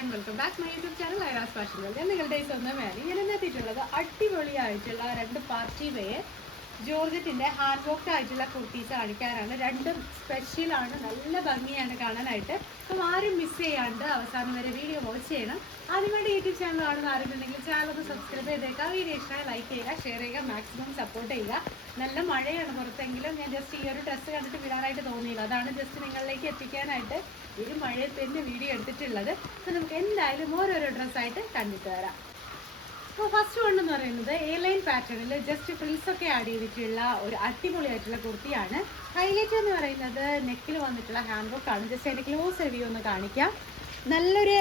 And welcome back my YouTube channel Aira's fashion world. ഞാൻ നിങ്ങളുടെ സ്വന്തം മാരി. ഞാൻ എന്നെത്തിയിട്ടുള്ളത് അടിപൊളിയായിട്ടുള്ള രണ്ട് പാർട്ടി വെയർ ജോർജറ്റിന്റെ ഹാൻഡ് വർക്ക് ആയിട്ടുള്ള കുർത്തീസ് കാണിക്കാനാണ്. രണ്ടും സ്പെഷ്യലാണ്, നല്ല ഭംഗിയാണ് കാണാനായിട്ട്. അപ്പം ആരും മിസ് ചെയ്യാണ്ട് അവസാനം വരെ വീഡിയോ വാച്ച് ചെയ്യണം. ആദ്യമായിട്ട് യൂട്യൂബ് ചാനൽ കാണുന്ന ആരെങ്കിലും ചാനൽ ഒന്ന് സബ്സ്ക്രൈബ് ചെയ്തേക്കാം. വീഡിയോ ഇഷ്ടമായി ലൈക്ക് ചെയ്യുക, ഷെയർ ചെയ്യുക, മാക്സിമം സപ്പോർട്ട് ചെയ്യുക. നല്ല മഴയാണ് പുറത്തെങ്കിലും ഞാൻ ജസ്റ്റ് ഈ ഒരു ഡ്രസ്സ് കണ്ടിട്ട് വിടാനായിട്ട് തോന്നിയില്ല. അതാണ് ജസ്റ്റ് നിങ്ങളിലേക്ക് എത്തിക്കാനായിട്ട് ഈ മഴയിൽ തന്നെ വീഡിയോ എടുത്തിട്ടുള്ളത്. അപ്പോൾ നമുക്ക് എന്തായാലും ഓരോരോ ഡ്രസ്സായിട്ട് കണ്ടിട്ട് വരാം. അപ്പോൾ ഫസ്റ്റ് വൺ എന്ന് പറയുന്നത് എ ലൈൻ പാറ്റേണിൽ ജസ്റ്റ് ഫ്രിൽസ് ഒക്കെ ആഡ് ചെയ്തിട്ടുള്ള ഒരു അടിപൊളിയായിട്ടുള്ള കുർത്തിയാണ്. ഹൈലൈറ്റ് എന്ന് പറയുന്നത് നെക്കിൽ വന്നിട്ടുള്ള ഹാൻഡ് വർക്ക് ആണ്. ജസ്റ്റ് അതിൻ്റെ ക്ലോസ് റിവ്യൂ ഒന്ന് കാണിക്കാം. നല്ലൊരു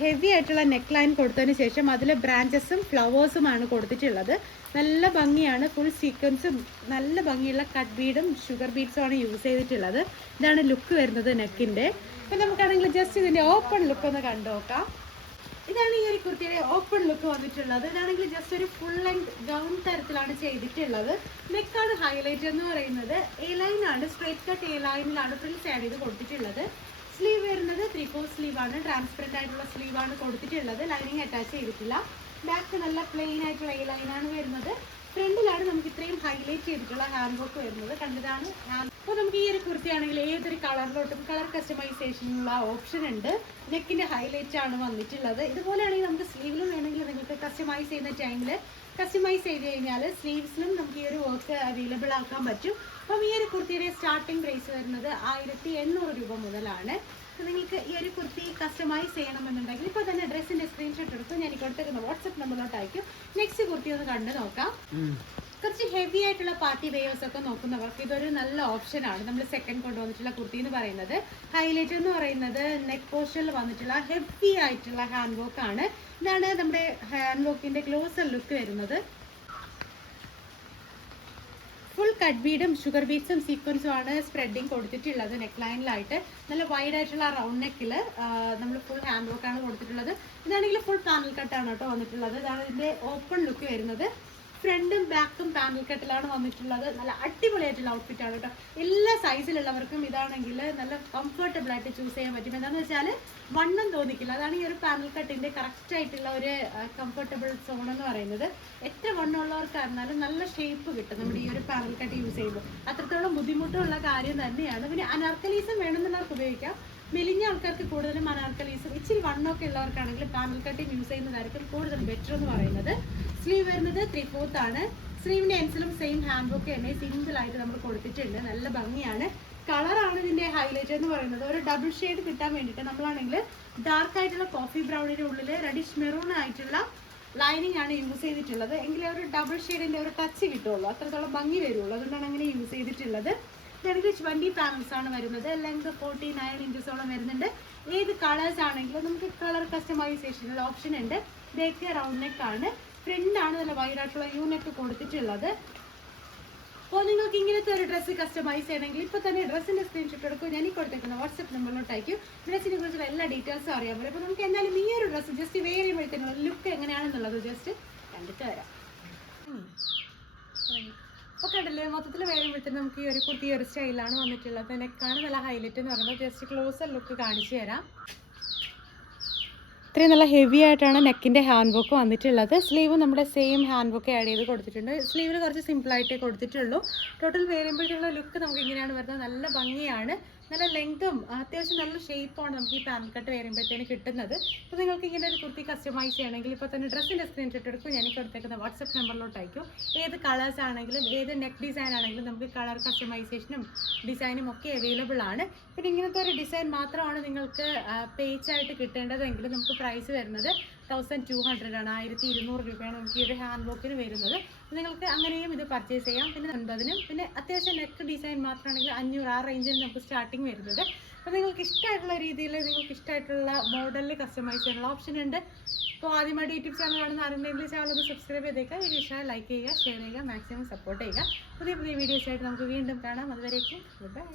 ഹെവി ആയിട്ടുള്ള നെക്ക് ലൈൻ കൊടുത്തതിന് ശേഷം അതിൽ ബ്രാഞ്ചസും ഫ്ലവേഴ്സുമാണ് കൊടുത്തിട്ടുള്ളത്. നല്ല ഭംഗിയാണ്. ഫുൾ സീക്വൻസും നല്ല ഭംഗിയുള്ള കട്ട് ബീഡും ഷുഗർ ബീഡ്സും ആണ് യൂസ് ചെയ്തിട്ടുള്ളത്. ഇതാണ് ലുക്ക് വരുന്നത് നെക്കിൻ്റെ. അപ്പം നമുക്കാണെങ്കിൽ ജസ്റ്റ് ഇതിൻ്റെ ഓപ്പൺ ലുക്ക് ഒന്ന് കണ്ടു നോക്കാം. ഇതാണ് ഈ ഒരു കുർത്തിയുടെ ഓപ്പൺ ലുക്ക് വന്നിട്ടുള്ളത്. ഇതാണെങ്കിൽ ജസ്റ്റ് ഒരു ഫുൾ ലെങ്ത് ഗൗൺ തരത്തിലാണ് ചെയ്തിട്ടുള്ളത്. നെക്കാണ് ഹൈലൈറ്റ് എന്ന് പറയുന്നത്. എ ലൈൻ ആണ്, സ്ട്രേറ്റ് കട്ട് എ ലൈനിലാണ് ഫ്രിൽസ് ആഡ് ചെയ്ത് കൊടുത്തിട്ടുള്ളത്. സ്ലീവ് വരുന്നത് 3/4 സ്ലീവ് ആണ്. ട്രാൻസ്പെറന്റ് ആയിട്ടുള്ള സ്ലീവ് ആണ് കൊടുത്തിട്ടുള്ളത്. ലൈനിങ് അറ്റാച്ച് ചെയ്തിട്ടില്ല. ബാക്ക് നല്ല പ്ലെയിൻ ആയിട്ടുള്ള എ ലൈനാണ് വരുന്നത്. ഫ്രണ്ടിലാണ് നമുക്ക് ഇത്രയും ഹൈലൈറ്റ് ചെയ്തിട്ടുള്ള ഹാൻഡ് വർക്ക് വരുന്നത്. കണ്ടതാണ് ഹാൻഡ്. അപ്പോൾ നമുക്ക് ഈ ഒരു കുർത്തിയാണെങ്കിൽ ഏതൊരു കളറിലോട്ടും കളർ കസ്റ്റമൈസേഷനുള്ള ഓപ്ഷൻ ഉണ്ട്. നെക്കിന്റെ ഹൈലൈറ്റ് ആണ് വന്നിട്ടുള്ളത്. ഇതുപോലെയാണെങ്കിൽ നമുക്ക് സ്ലീവിലും വേണമെങ്കിൽ നിങ്ങൾക്ക് കസ്റ്റമൈസ് ചെയ്യുന്ന ടൈമിൽ കസ്റ്റമൈസ് ചെയ്ത് കഴിഞ്ഞാൽ സ്ലീവ്സിലും നമുക്ക് ഈ ഒരു വർക്ക് അവൈലബിൾ ആക്കാൻ പറ്റും. അപ്പം ഈ ഒരു കുർത്തിയുടെ സ്റ്റാർട്ടിംഗ് പ്രൈസ് വരുന്നത് 1800 രൂപ മുതലാണ്. നിങ്ങൾക്ക് ഈ ഒരു കുർത്തി കസ്റ്റമൈസ് ചെയ്യണമെന്നുണ്ടെങ്കിൽ ഇപ്പോൾ തന്നെ ഡ്രസ്സിന്റെ സ്ക്രീൻഷോട്ട് എടുക്കും. ഞാൻ കൊടുത്തിരുന്ന വാട്സപ്പ് നമ്പറിലോട്ട് അയക്കും. നെക്സ്റ്റ് കുർത്തി ഒന്ന് കണ്ടു നോക്കാം. കുറച്ച് ഹെവി ആയിട്ടുള്ള പാർട്ടി വെയേഴ്സ് ഒക്കെ നോക്കുന്നവർക്ക് ഇതൊരു നല്ല ഓപ്ഷനാണ്. നമ്മൾ സെക്കൻഡ് കൊണ്ടുവന്നിട്ടുള്ള കുർത്തി എന്ന് പറയുന്നത് ഹൈലൈറ്റ് എന്ന് പറയുന്നത് നെക്ക് പോർഷനിൽ വന്നിട്ടുള്ള ഹെവി ആയിട്ടുള്ള ഹാൻഡ് വർക്ക് ആണ്. ഇതാണ് നമ്മുടെ ഹാൻഡ് വർക്കിന്റെ ക്ലോസർ ലുക്ക് വരുന്നത്. ഫുൾ കട്ട് ബീഡും ഷുഗർ ബീഡ്സും സീക്വൻസും ആണ് സ്പ്രെഡിങ് കൊടുത്തിട്ടുള്ളത്. നെക്ക് ലൈനിലായിട്ട് നല്ല വൈഡ് ആയിട്ടുള്ള റൗണ്ട് നെക്കിൽ നമ്മൾ ഫുൾ ഹാൻഡ് വർക്ക് ആണ് കൊടുത്തിട്ടുള്ളത്. ഇതാണെങ്കിൽ ഫുൾ പാനൽ കട്ടാണ് കേട്ടോ വന്നിട്ടുള്ളത്. ഇതാണ് ഇതിന്റെ ഓപ്പൺ ലുക്ക് വരുന്നത്. ഫ്രണ്ടും ബാക്കും പാനൽ കട്ടിലാണ് വന്നിട്ടുള്ളത്. നല്ല അടിപൊളിയായിട്ടുള്ള ഔട്ട്ഫിറ്റ് ആണ് കേട്ടോ. എല്ലാ സൈസിലുള്ളവർക്കും ഇതാണെങ്കിൽ നല്ല കംഫർട്ടബിൾ ആയിട്ട് ചൂസ് ചെയ്യാൻ പറ്റും. എന്താണെന്ന് വെച്ചാൽ വണ്ണം തോന്നിക്കില്ല. അതാണ് ഈ ഒരു പാനൽ കട്ടിന്റെ കറക്റ്റ് ആയിട്ടുള്ള ഒരു കംഫർട്ടബിൾ സോൺ എന്ന് പറയുന്നത്. എത്ര വണ്ണമുള്ളവർക്കായിരുന്നാലും നല്ല ഷേപ്പ് കിട്ടും നമ്മുടെ ഈ ഒരു പാനൽ കട്ട് യൂസ് ചെയ്യുമ്പോൾ. അത്രത്തോളം ബുദ്ധിമുട്ടുള്ള കാര്യം തന്നെയാണ്. പിന്നെ അനാർക്കലീസും വേണമെന്നുള്ളവർക്ക് ഉപയോഗിക്കാം. മെലിഞ്ഞ ആൾക്കാർക്ക് കൂടുതലും അനാർക്കലീസും, ഇച്ചിരി വണ്ണമൊക്കെ ഉള്ളവർക്കാണെങ്കിൽ പാനൽ കട്ടിങ് യൂസ് ചെയ്യുന്നതായിരിക്കും കൂടുതൽ ബെറ്റർ എന്ന് പറയുന്നത്. സ്ലീവ് വരുന്നത് 3/4 ആണ്. സ്ലീവിന്റെ എൻസിലും സെയിം ഹാൻഡ് വർക്ക് തന്നെ സിമ്പിൾ ആയിട്ട് നമ്മൾ കൊടുത്തിട്ടുണ്ട്. നല്ല ഭംഗിയാണ്. കളറാണ് ഇതിന്റെ ഹൈലൈറ്റ് എന്ന് പറയുന്നത്. ഒരു ഡബിൾ ഷെയ്ഡ് കിട്ടാൻ വേണ്ടിയിട്ട് നമ്മളാണെങ്കിൽ ഡാർക്ക് ആയിട്ടുള്ള കോഫി ബ്രൗണിന്റെ ഉള്ളിൽ റെഡിഷ് മെറൂൺ ആയിട്ടുള്ള ലൈനിങ് ആണ് യൂസ് ചെയ്തിട്ടുള്ളത്. എങ്കിലേ ഒരു ഡബിൾ ഷെയ്ഡിന്റെ ഒരു ടച്ച് കിട്ടുള്ളൂ, അത്രത്തോളം ഭംഗി വരുള്ളൂ. അതുകൊണ്ടാണ് അങ്ങനെ യൂസ് ചെയ്തിട്ടുള്ളത്. ഇതാണെങ്കിൽ 20 പാനൽസ് ആണ് വരുന്നത്. ലെങ്ത് 49 ഇഞ്ചസോളം വരുന്നുണ്ട്. ഏത് കളേഴ്സ് ആണെങ്കിലും നമുക്ക് കളർ കസ്റ്റമൈസേഷനുള്ള ഓപ്ഷൻ ഉണ്ട്. ഇതൊക്കെ റൗണ്ട് നെക്ക് ആണ്. ഫ്രണ്ട് ആണ് നല്ല വൈഡ് ആയിട്ടുള്ള യു നെക്ക് കൊടുത്തിട്ടുള്ളത്. അപ്പോൾ നിങ്ങൾക്ക് ഇങ്ങനത്തെ ഒരു ഡ്രസ്സ് കസ്റ്റമൈസ് ചെയ്യണമെങ്കിൽ ഇപ്പോൾ തന്നെ ഡ്രസ്സിന്റെ സ്ക്രീൻഷോട്ട് എടുക്കും. ഞാൻ ഈ കൊടുത്തേക്കുന്ന വാട്സപ്പ് നമ്പറിലോട്ട് അയക്കും. ഡ്രസ്സിനെ കുറിച്ചുള്ള എല്ലാ ഡീറ്റെയിൽസും അറിയാൻ പറ്റും. അപ്പോൾ നമുക്ക് എന്തായാലും ഈ ഒരു ഡ്രസ്സ് ജസ്റ്റ് വെയർ ചെയ്യുമ്പോഴത്തേനുള്ള ലുക്ക് എങ്ങനെയാണെന്നുള്ളത് ജസ്റ്റ് കണ്ടിട്ട് വരാം. അപ്പോൾ കണ്ടില്ലേ, മൊത്തത്തിൽ വരുമ്പോഴത്തേനും നമുക്ക് ഈ ഒരു കുർത്തി ഒരു സ്റ്റൈലാണ് വന്നിട്ടുള്ളത്. നെക്കാണ് നല്ല ഹൈലൈറ്റ് എന്ന് പറയുന്നത്. ജസ്റ്റ് ക്ലോസർ ലുക്ക് കാണിച്ചു തരാം. ഇത്രയും നല്ല ഹെവി ആയിട്ടാണ് നെക്കിൻ്റെ ഹാൻഡ് വർക്ക് വന്നിട്ടുള്ളത്. സ്ലീവ് നമ്മുടെ സെയിം ഹാൻഡ് വർക്ക് ആഡ് ചെയ്ത് കൊടുത്തിട്ടുണ്ട്. സ്ലീവിൽ കുറച്ച് സിമ്പിളായിട്ടേ കൊടുത്തിട്ടുള്ളൂ. ടോട്ടൽ വരുമ്പോഴത്തേക്കുള്ള ലുക്ക് നമുക്ക് ഇങ്ങനെയാണ് വരുന്നത്. നല്ല ഭംഗിയാണ്. നല്ല ലെങ്തും അത്യാവശ്യം നല്ല ഷേപ്പാണ് നമുക്ക് ഈ പാനൽ കട്ട് വരുമ്പോഴത്തേന് കിട്ടുന്നത്. അപ്പോൾ നിങ്ങൾക്ക് ഇങ്ങനെ ഒരു കുർത്തി കസ്റ്റമൈസ് ചെയ്യണമെങ്കിൽ ഇപ്പോൾ തന്നെ ഡ്രസ്സിൻ്റെ സ്ക്രീൻഷോട്ട് എടുക്കും. ഞാൻ കൊടുത്തേക്കുന്ന വാട്സപ്പ് നമ്പറിലോട്ട് അയക്കും. ഏത് കളേഴ്സ് ആണെങ്കിലും ഏത് നെക്ക് ഡിസൈൻ ആണെങ്കിലും നമുക്ക് കളർ കസ്റ്റമൈസേഷനും ഡിസൈനും ഒക്കെ അവൈലബിൾ ആണ്. പിന്നെ ഇങ്ങനത്തെ ഒരു ഡിസൈൻ മാത്രമാണ് നിങ്ങൾക്ക് പേജായിട്ട് കിട്ടേണ്ടതെങ്കിൽ നമുക്ക് പ്രൈസ് വരുന്നത് 1200 ആണ്. 1200 രൂപയാണ് നമുക്ക് ഈ ഒരു ഹാൻഡ് വർക്കിന് വരുന്നത്. നിങ്ങൾക്ക് അങ്ങനെയും ഇത് പർച്ചേസ് ചെയ്യാം. പിന്നെ 9നും പിന്നെ അത്യാവശ്യം നെക്ക് ഡിസൈൻ മാത്രമാണെങ്കിൽ 500 ആ റേഞ്ചിൽ നമുക്ക് സ്റ്റാർട്ടിങ് വരുന്നത്. അപ്പോൾ നിങ്ങൾക്ക് ഇഷ്ടമായിട്ടുള്ള രീതിയിൽ നിങ്ങൾക്ക് ഇഷ്ടമായിട്ടുള്ള മോഡലിൽ കസ്റ്റമൈസ് ചെയ്യാനുള്ള ഓപ്ഷൻ ഉണ്ട്. അപ്പോൾ ആദ്യമായിട്ട് യൂട്യൂബ് ചാനൽ കാണുന്ന ആരെങ്കിലും ചാനൽ ഒന്ന് സബ്സ്ക്രൈബ് ചെയ്തേക്കുക. വീഡിയോ ഇഷ്ടമായി ലൈക്ക് ചെയ്യുക, ഷെയർ ചെയ്യുക, മാക്സിമം സപ്പോർട്ട് ചെയ്യുക. പുതിയ പുതിയ വീഡിയോസായിട്ട് നമുക്ക് വീണ്ടും കാണാം. അതുവരേക്കും ബൈ.